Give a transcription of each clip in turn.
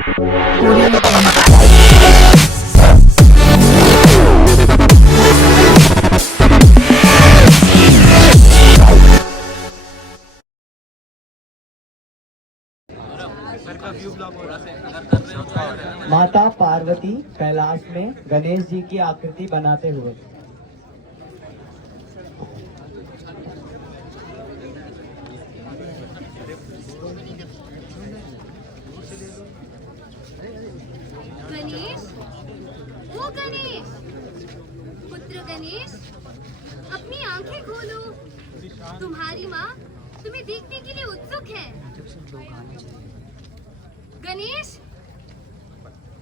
माता पार्वती कैलाश में गणेश जी की आकृति बनाते हुए। गणेश, ओ गणेश, पुत्र गणेश, अपनी आंखें खोलो। तुम्हारी माँ तुम्हें देखने के लिए उत्सुक है। गणेश,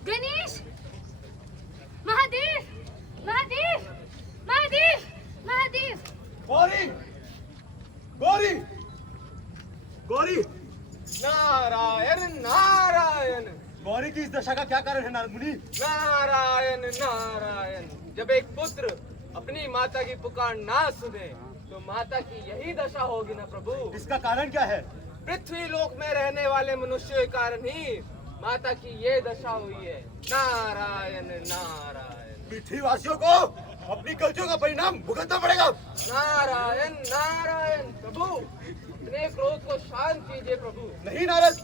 गणेश, महादेव, महादेव, महादेव, महादेव। गौरी, गौरी, गौरी, नारायण नारायण। गौरी की इस दशा का क्या कारण है नारद मुनि? नारायण नारायण। जब एक पुत्र अपनी माता की पुकार ना सुने तो माता की यही दशा होगी ना प्रभु। इसका कारण क्या है? पृथ्वी लोक में रहने वाले मनुष्यों के कारण ही माता की ये दशा हुई है। नारायण नारायण। पृथ्वी वासियों को अपनी गलतियों का परिणाम भुगतना पड़ेगा। नारायण नारायण। प्रभु अपने क्रोध को शांत कीजिए प्रभु। नहीं नारद,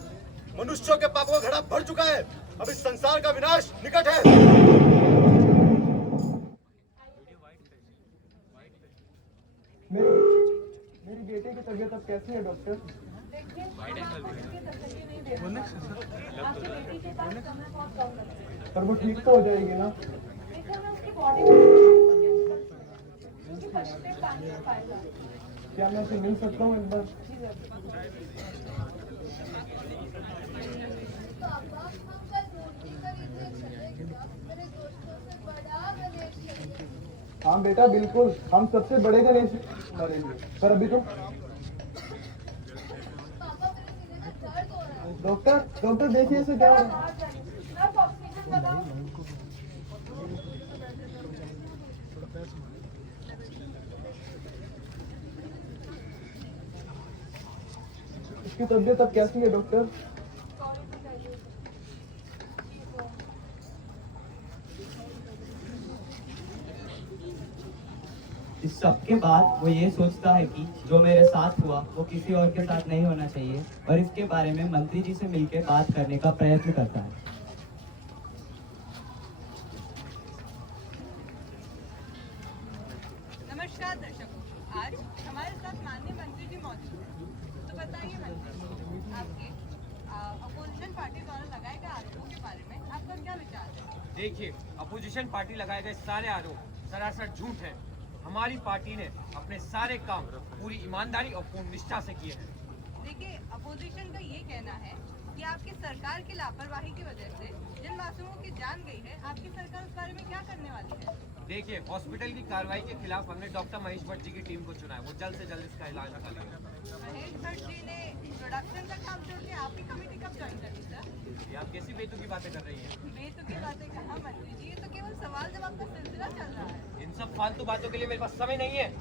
मनुष्यों के पापों का घड़ा भर चुका है। अब इस संसार का विनाश निकट है। मेरी बेटे की तबीयत अब कैसी है डॉक्टर? पर वो ठीक तो हो जाएगी ना? क्या मैं उसे मिल सकता हूँ एक बार? हाँ बेटा बिल्कुल, हम सबसे बड़े गणेश मरेंगे। पर अभी तो डॉक्टर देखिए इसे क्या हो रहा है। इसकी तबीयत अब कैसी है डॉक्टर? इस सब के बाद वो ये सोचता है कि जो मेरे साथ हुआ वो किसी और के साथ नहीं होना चाहिए और इसके बारे में मंत्री जी से मिलकर बात करने का प्रयत्न करता है। नमस्कार दर्शकों, आज हमारे साथ माननीय मंत्री जी मौजूद हैं। तो बताइए मंत्री जी, आपके अपोजिशन पार्टी द्वारा लगाए गए आरोपों के बारे में आपका क्या विचार है? देखिए, अपोजिशन पार्टी लगाए गए सारे आरोप सरासर झूठ है। हमारी पार्टी ने अपने सारे काम पूरी ईमानदारी और पूर्ण निष्ठा से किए हैं। देखिए, अपोजिशन का ये कहना है कि आपकी सरकार की लापरवाही की वजह से जिन मासूमों की जान गई है, आपकी सरकार उस बारे में क्या करने वाली है? देखिए, हॉस्पिटल की कार्रवाई के खिलाफ हमने डॉक्टर महेश भट्ट जी की टीम को चुना है। वो जल्द से जल्द इसका इलाज निकालेंगे। महेश भट्ट जी ने प्रोडक्शन का काम छोड़ के आपकी कमेटी कब ज्वाइन कर दी सर? ये आप कैसी बेतुकी बातें कर रही हैं? बेतुकी बातें कहा मंत्री जी, ये तो केवल सवाल जवाब का सिलसिला चल रहा है। इन सब फालतू बातों के लिए मेरे पास समय नहीं है।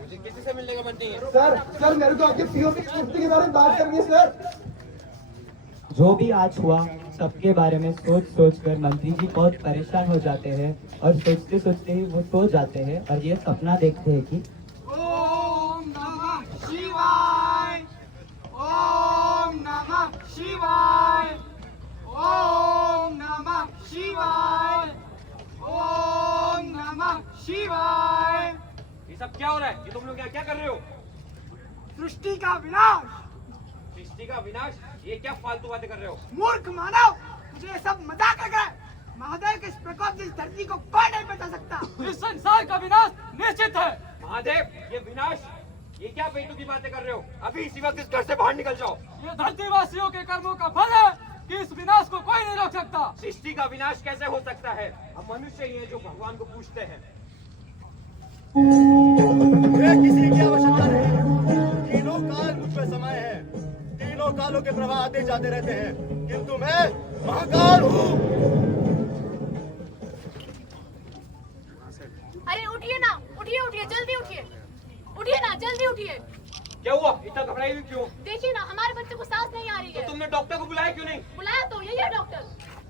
मुझे किसी से मिलने का मन नहीं है। सर मेरे को आपके पीओ की छुट्टी के बारे में बात करनी है सर। जो भी आज हुआ सबके बारे में सोच कर मंत्री जी बहुत परेशान हो जाते हैं और सोचते सोचते ही वो सो जाते हैं और ये सपना देखते हैं कि ओम नमः शिवाय, ओम नमः शिवाय, ओम नमः शिवाय, ओम नमः शिवाय। ये सब क्या हो रहा है? ये तुम लोग क्या कर रहे हो? सृष्टि का विनाश। सृष्टि का विनाश? ये क्या फालतू बातें कर रहे हो? मूर्ख मानव, मुझे ये सब मजाक लग रहा है। महादेव के इस प्रकोप से इस धरती को कोई नहीं बचा सकता। इस संसार का विनाश निश्चित है। महादेव, ये विनाश, ये क्या बेतुकी बातें कर रहे हो? अभी इसी वक्त इस घर से बाहर निकल जाओ। ये धरती वासियों के कर्मों का फल है कि इस विनाश को कोई नहीं रोक सकता। सृष्टि का विनाश कैसे हो सकता है? हम मनुष्य ही हैं जो भगवान को पूछते हैं। किसी की आवश्यकता नहीं। तीनों काल मुझ पे समय है। तीनों कालों के प्रवाह आते जाते रहते हैं, किंतु मैं महाकाल हूँ। अरे उठिए ना, उठिए जल्दी उठिए ना, जल्दी उठिए। क्या हुआ? इतना घबराई हुई क्यों? देखिए ना, हमारे बच्चे को सांस नहीं आ रही तुमने डॉक्टर को बुलाया क्यों नहीं? बुलाया तो यही है डॉक्टर।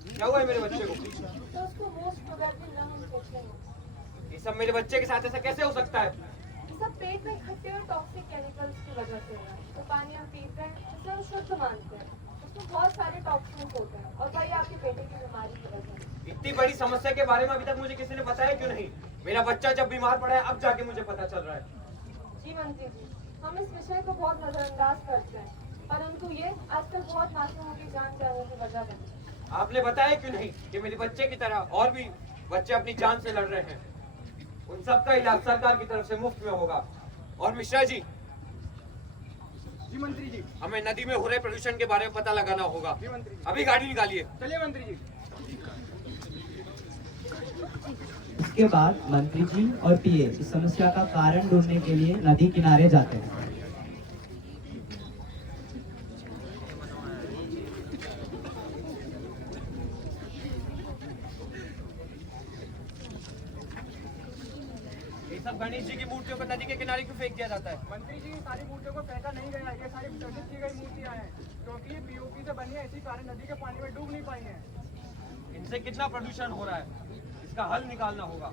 क्या हुआ है मेरे बच्चे को? तो उसको मोस्ट प्रोबेबली लंग इन्फेक्शन है। ये सब मेरे बच्चे के साथ ऐसा कैसे हो सकता है? ये सब पेट में इकट्ठे हुए टॉक्सिक केमिकल्स की वजह से है। तो पानी हम पीते हैं जिसे हम शुद्ध मानते हैं, उसमें बहुत सारे टॉक्सिन्स होते हैं और वही आपके पेट की बीमारी की वजह है। इतनी बड़ी समस्या के बारे में अभी तक मुझे किसी ने बताया क्यों नहीं? मेरा बच्चा जब बीमार पड़ा है अब जाके मुझे पता चल रहा है। जी मंत्री जी, हम इस विषय को बहुत नजरअंदाज करते हैं, परंतु ये आजकल बहुत मासूमों की जान जाने की वजह है। आपने बताया क्यों नहीं कि मेरे बच्चे की तरह और भी बच्चे अपनी जान से लड़ रहे हैं? उन सबका इलाज सरकार की तरफ से मुफ्त में होगा। और मिश्रा जी, जी मंत्री जी। हमें नदी में हो रहे प्रदूषण के बारे में पता लगाना होगा। जी मंत्री जी। अभी गाड़ी निकालिए। चलिए मंत्री जी। इसके बाद मंत्री जी और पीए इस समस्या का कारण ढूंढने के लिए नदी किनारे जाते हैं। ये सब गणेश जी की मूर्तियों को नदी के किनारे क्यों फेंक दिया जाता है? मंत्री जी, सारी मूर्तियों को फेंका नहीं गया, ये सारी विसर्जित की गई मूर्तियां हैं, क्योंकि ये पीओपी से बनी है, इसी कारण नदी के पानी में डूब नहीं पाई हैं। इनसे कितना प्रदूषण हो रहा है, इसका हल निकालना होगा।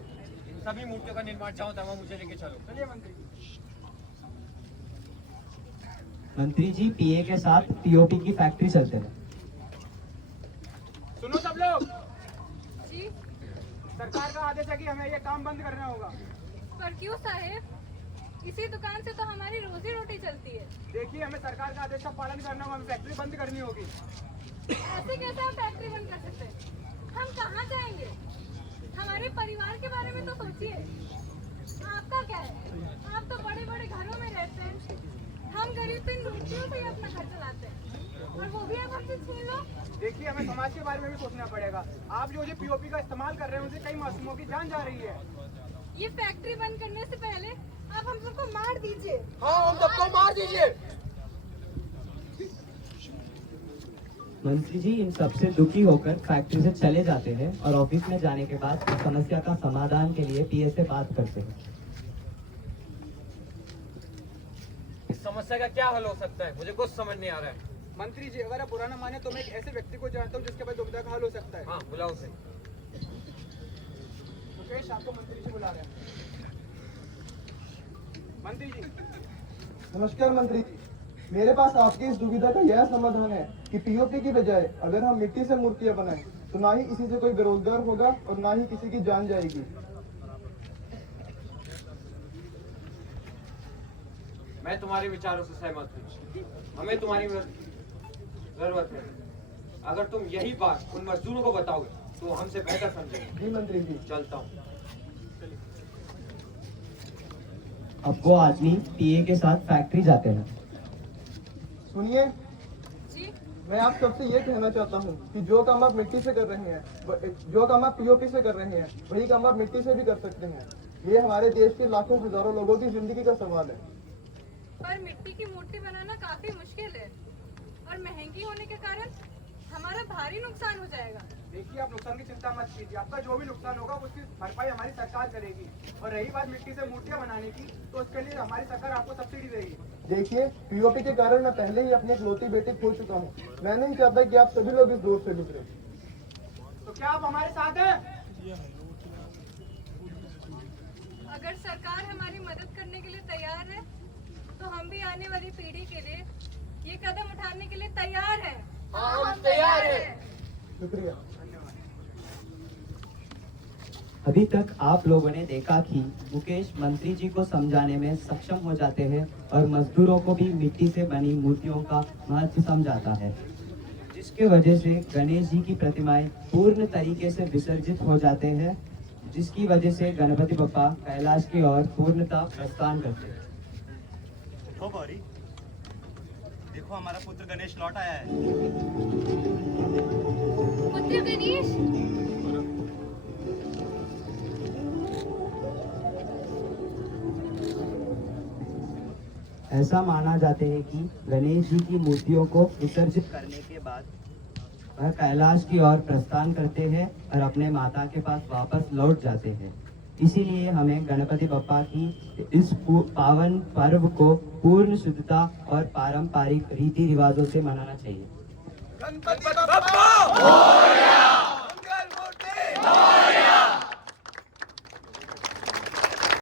इन सभी मूर्तियों का निर्माण जाओ तमा मुझे लेके चलो। चलिए मंत्री जी। मंत्री जी पीए के साथ पीओपी की फैक्ट्री चलते हैं। सुनो सब लोग, जी, सरकार का आदेश है कि हमें ये काम बंद करना होगा। पर क्यों साहेब? इसी दुकान से तो हमारी रोजी रोटी चलती है। देखिए, हमें सरकार का आदेश का पालन करना होगा, हमें फैक्ट्री बंद करनी होगी। ऐसे कैसे हम फैक्ट्री बंद कर सकते हैं? हम कहाँ जाएंगे? हमारे परिवार के बारे में तो सोचिए। आपका क्या है? आप तो बड़े बड़े घरों में रहते हैं, हम गरीब तो इन मूर्तियों से ही अपना घर चलाते हैं, और वो भी आप हमसे छीन लो। देखिए, हमें समाज के बारे में भी सोचना पड़ेगा। आप जो ये पीओपी का इस्तेमाल कर रहे हैं, उनसे कई मासूमों की जान जा रही है। ये फैक्ट्री बंद करने से पहले आप हम सबको मार दीजिए। हाँ, हम सबको मार दीजिए। मंत्री जी इन सबसे दुखी होकर फैक्ट्री से चले जाते हैं और ऑफिस में जाने के बाद इस समस्या का समाधान के लिए पीए से बात करते हैं। इस समस्या का क्या हल हो सकता है? मुझे कुछ समझ नहीं आ रहा है। मंत्री जी, अगर आप बुरा ना माने तो मैं एक ऐसे व्यक्ति को जानता हूँ जिसके पास दुविधा का हल हो सकता है। हाँ, बुलाओ उसे। मुकेश, आपको मंत्री जी बुला रहे हैं। मंत्री जी। नमस्कार मंत्री जी, मेरे पास आपकी इस दुविधा का यह समाधान है कि पीओपी की बजाय अगर हम मिट्टी से मूर्तियां बनाएं तो ना ही इसी से कोई बेरोजगार होगा और ना ही किसी की जान जाएगी। मैं तुम्हारे विचारों से सहमत हूँ। हमें तुम्हारी जरूरत है। अगर तुम यही बात उन मजदूरों को बताओगे तो वो हमसे बेहतर समझेंगे। जी मंत्री जी। चलता हूँ। अब वो आदमी पीए के साथ फैक्ट्री जाते हैं। सुनिए, जी, मैं आप सबसे ये कहना चाहता हूँ कि जो काम आप मिट्टी से कर रहे हैं, जो काम आप पीओपी से कर रहे हैं, वही काम आप मिट्टी से भी कर सकते हैं। ये हमारे देश के लाखों हजारों लोगों की जिंदगी का सवाल है। पर मिट्टी की मूर्ति बनाना काफी मुश्किल है और महंगी होने के कारण हमारा भारी नुकसान हो जाएगा। देखिए, आप नुकसान की चिंता मत कीजिए, आपका जो भी नुकसान होगा उसकी भरपाई हमारी सरकार करेगी। और रही बात मिट्टी से मूर्तियां बनाने की, तो उसके लिए हमारी सरकार आपको सब्सिडी देगी। देखिए, पीओपी के कारण मैं पहले ही अपनी इकलौती बेटी खो चुका हूँ। मैं नहीं चाहता कि आप सभी लोग इस दौर से गुजरे। तो क्या आप हमारे साथ हैं? अगर सरकार हमारी मदद करने के लिए तैयार है तो हम भी आने वाली पीढ़ी के लिए ये कदम उठाने के लिए तैयार हैं। हम तैयार हैं। शुक्रिया। अभी तक आप लोगों ने देखा कि मुकेश मंत्री जी को समझाने में सक्षम हो जाते हैं और मजदूरों को भी मिट्टी से बनी मूर्तियों का महत्व समझाता है, जिसके वजह से गणेश जी की प्रतिमाएं पूर्ण तरीके से विसर्जित हो जाते हैं, जिसकी वजह से गणपति बप्पा कैलाश की ओर पूर्णतः प्रस्थान करते हैं। उठो गौरी, देखो हमारा पुत्र गणेश लौट आया है। पुत्र गणेश, ऐसा माना जाता है कि गणेश जी की मूर्तियों को विसर्जित करने के बाद वह कैलाश की ओर प्रस्थान करते हैं और अपने माता के पास वापस लौट जाते हैं। इसीलिए हमें गणपति बप्पा की इस पावन पर्व को पूर्ण शुद्धता और पारंपरिक रीति रिवाजों से मनाना चाहिए। गणपति बप्पा